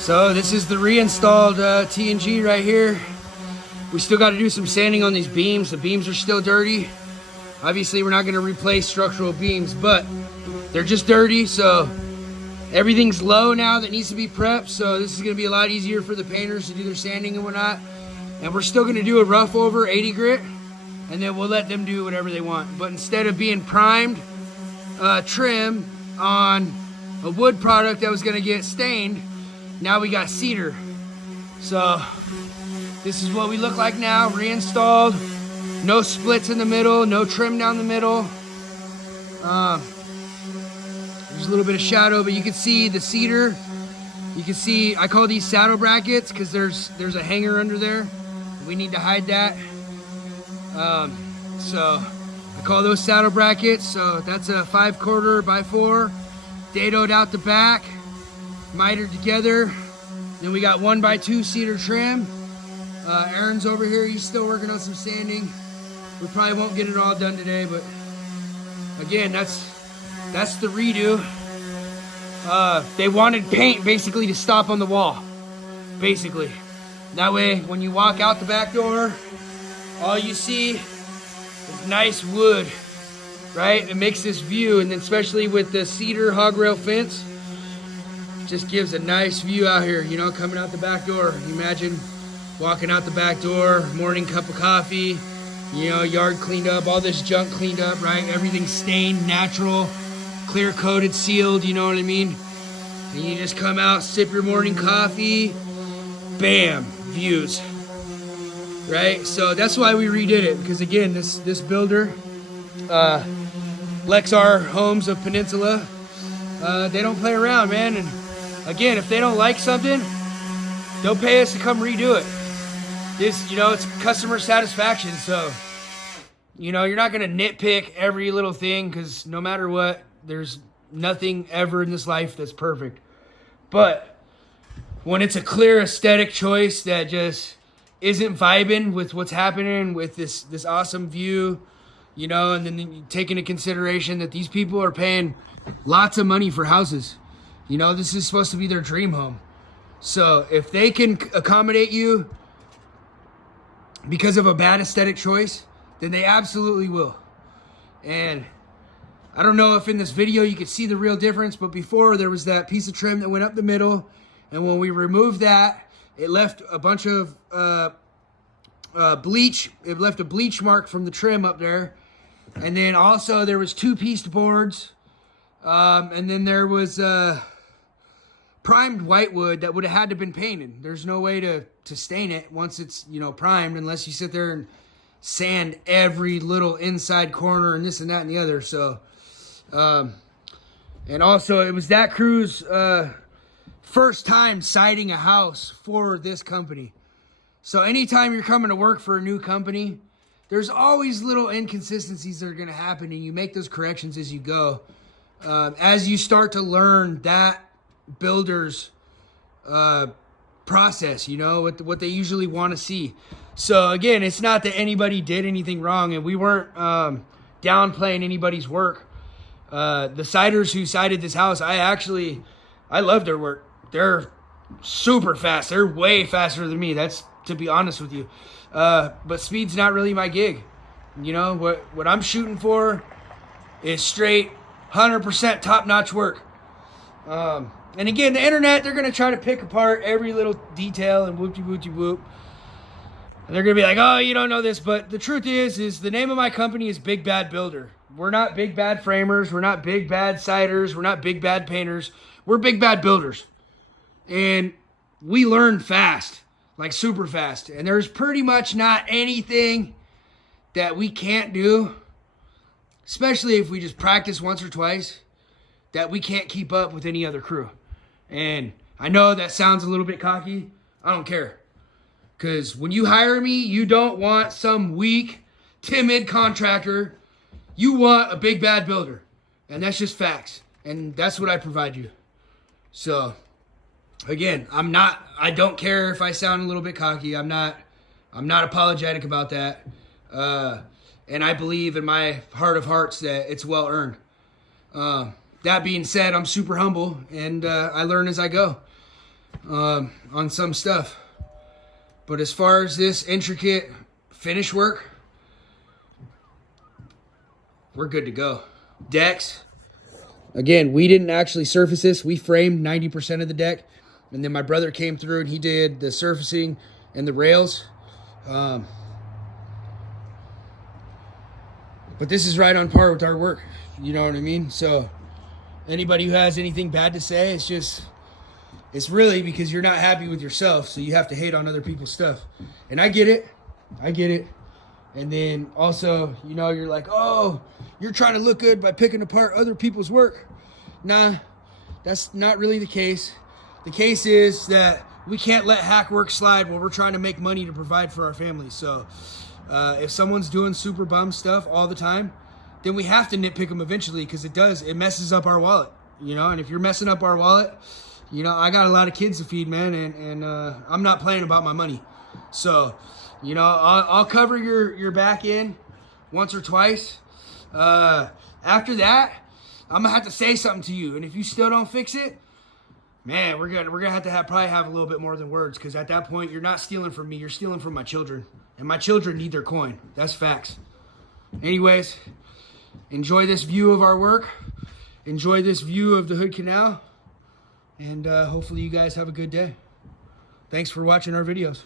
So this is the reinstalled T&G right here. We still got to do some sanding on these beams. The beams are still dirty. Obviously, we're not going to replace structural beams, but they're just dirty. So everything's low now that needs to be prepped. So this is going to be a lot easier for the painters to do their sanding and whatnot. And we're still going to do a rough over 80 grit, and then we'll let them do whatever they want. But instead of being primed trim on a wood product that was going to get stained, now we got cedar. So this is what we look like now, reinstalled. No splits in the middle, no trim down the middle. There's a little bit of shadow, but you can see the cedar. You can see, I call these saddle brackets because there's a hanger under there. We need to hide that. So I call those saddle brackets. So that's a 5/4 by 4, dadoed out the back, mitered together. Then we got 1x2 cedar trim. Aaron's over here, he's still working on some sanding. We probably won't get it all done today, but again, that's the redo. They wanted paint basically to stop on the wall, basically. That way, when you walk out the back door, all you see is nice wood, right? It makes this view, and then especially with the cedar hog rail fence, just gives a nice view out here, you know, coming out the back door. You imagine walking out the back door, morning cup of coffee, you know, yard cleaned up, all this junk cleaned up, right? Everything stained, natural, clear coated, sealed, you know what I mean? And you just come out, sip your morning coffee, bam, views, right? So that's why we redid it, because again, this builder, Lexar Homes of Peninsula, they don't play around, man. And again, if they don't like something, they'll pay us to come redo it. This, you know, it's customer satisfaction. So, you know, you're not going to nitpick every little thing, because no matter what, there's nothing ever in this life that's perfect. But when it's a clear aesthetic choice that just isn't vibing with what's happening with this awesome view, you know, and then you take into consideration that these people are paying lots of money for houses. You know, this is supposed to be their dream home. So if they can accommodate you because of a bad aesthetic choice, then they absolutely will. And I don't know if in this video you could see the real difference, but before there was that piece of trim that went up the middle, and when we removed that, it left a bunch of bleach. It left a bleach mark from the trim up there. And then also there was 2-pieced boards, and then there was primed whitewood that would have had to been painted. There's no way to stain it once it's, you know, primed, unless you sit there and sand every little inside corner and this and that and the other. So and also it was that crew's first time siding a house for this company. So anytime you're coming to work for a new company, there's always little inconsistencies that are going to happen, and you make those corrections as you go. As you start to learn that builder's process, you know, what they usually want to see. So again, it's not that anybody did anything wrong, and we weren't downplaying anybody's work. The siders who sided this house, I love their work. They're super fast. They're way faster than me. That's to be honest with you. But speed's not really my gig. You know, what I'm shooting for is straight 100% top-notch work. And again, the internet, they're going to try to pick apart every little detail and whoop-de-whoop-de-whoop. And they're going to be like, oh, you don't know this. But the truth is the name of my company is Big Bad Builder. We're not big bad framers. We're not big bad siders. We're not big bad painters. We're big bad builders. And we learn fast, like super fast. And there's pretty much not anything that we can't do, especially if we just practice once or twice, that we can't keep up with any other crew. And I know that sounds a little bit cocky. I don't care. Because when you hire me, you don't want some weak, timid contractor. You want a big bad builder. And that's just facts. And that's what I provide you. So again, I don't care if I sound a little bit cocky. I'm not apologetic about that. And I believe in my heart of hearts that it's well earned. That being said, I'm super humble, and I learn as I go. on some stuff. But as far as this intricate finish work, we're good to go. Decks. Again, we didn't actually surface this. We framed 90% of the deck. And then my brother came through and he did the surfacing and the rails. But this is right on par with our work. You know what I mean? So anybody who has anything bad to say, it's really because you're not happy with yourself. So you have to hate on other people's stuff. And I get it. I get it. And then also, you know, you're like, oh, you're trying to look good by picking apart other people's work. Nah, that's not really the case. The case is that we can't let hack work slide while we're trying to make money to provide for our families. So if someone's doing super bum stuff all the time, then we have to nitpick them eventually, because it messes up our wallet, you know. And if you're messing up our wallet, you know, I got a lot of kids to feed, man, and I'm not playing about my money. So, you know, I'll cover your back end once or twice. After that, I'm gonna have to say something to you, and if you still don't fix it, man, we're gonna have to probably have a little bit more than words, because at that point, you're not stealing from me, you're stealing from my children, and my children need their coin. That's facts. Anyways, enjoy this view of our work, enjoy this view of the Hood Canal, and hopefully you guys have a good day. Thanks for watching our videos.